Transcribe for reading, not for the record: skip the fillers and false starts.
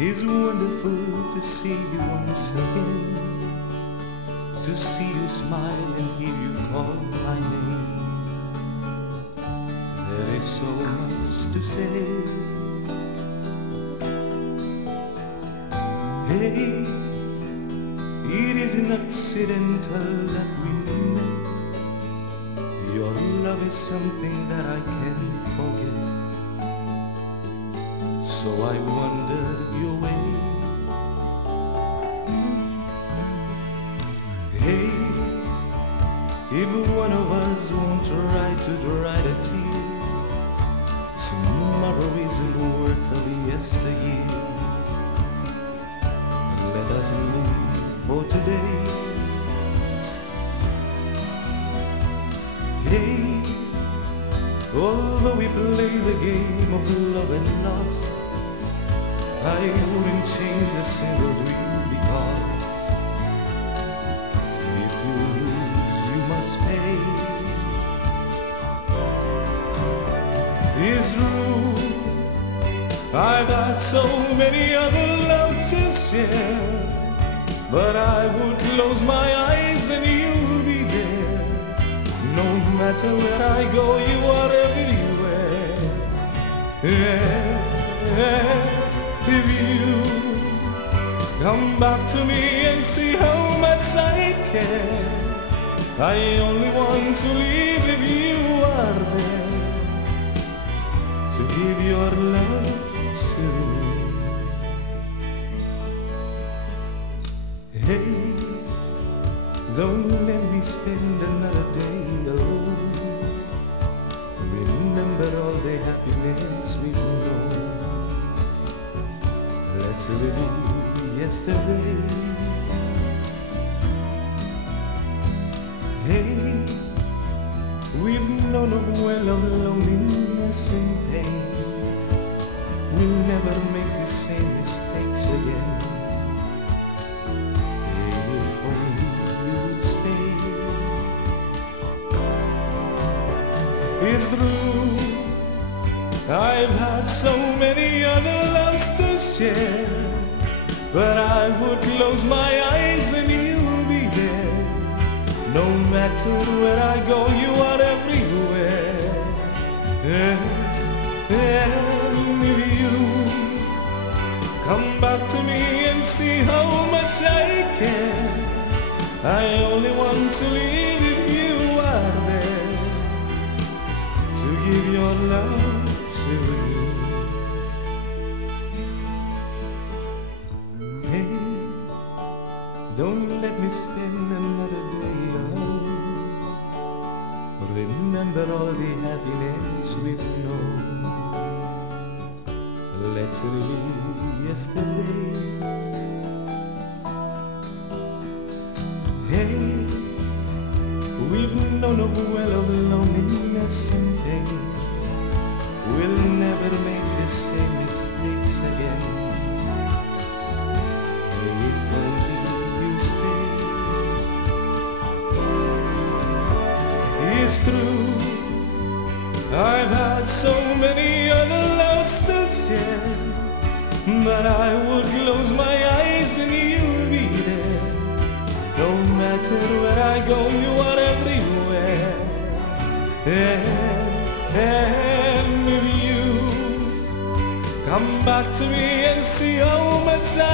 It's wonderful to see you once again, to see you smile and hear you call my name. There is so much to say. Hey, it isn't accidental that we met. Your love is something that I can't forget. So I wandered your way. Hey, if one of us won't try to dry the tears, tomorrow isn't worth of yesteryears. Let us live for today. Hey, although we play the game of love and lust, I wouldn't change a single dream, because if you lose, you must pay. It's true, I've had so many other love to share, but I would close my eyes and you'll be there. No matter where I go, you are everywhere. If you come back to me and see how much I care, I only want to live if you are there, to give your love to me. Hey, don't let me spend another day alone. Remember all the happiness we've known. Let's live in yesterday. Hey, we've known of well of loneliness and pain. We'll never make the same mistakes again. If only you would stay. It's true, I've had so many other loves to share, but I would close my eyes and you'll be there. No matter where I go, you are everywhere. And if you come back to me and see how much I care, I only want to live if you are there, to give your love to me. Hey, don't let me spend another day alone. Remember all the happiness we've known. Let's live yesterday. Hey, we've known of well of loneliness and pain. We'll never make the same mistakes again. Hey, if only you stay. It's true, I've had so many other loves to share, but I would close my eyes and you'll be there. No matter where I go, you are everywhere. And if you come back to me and see how much I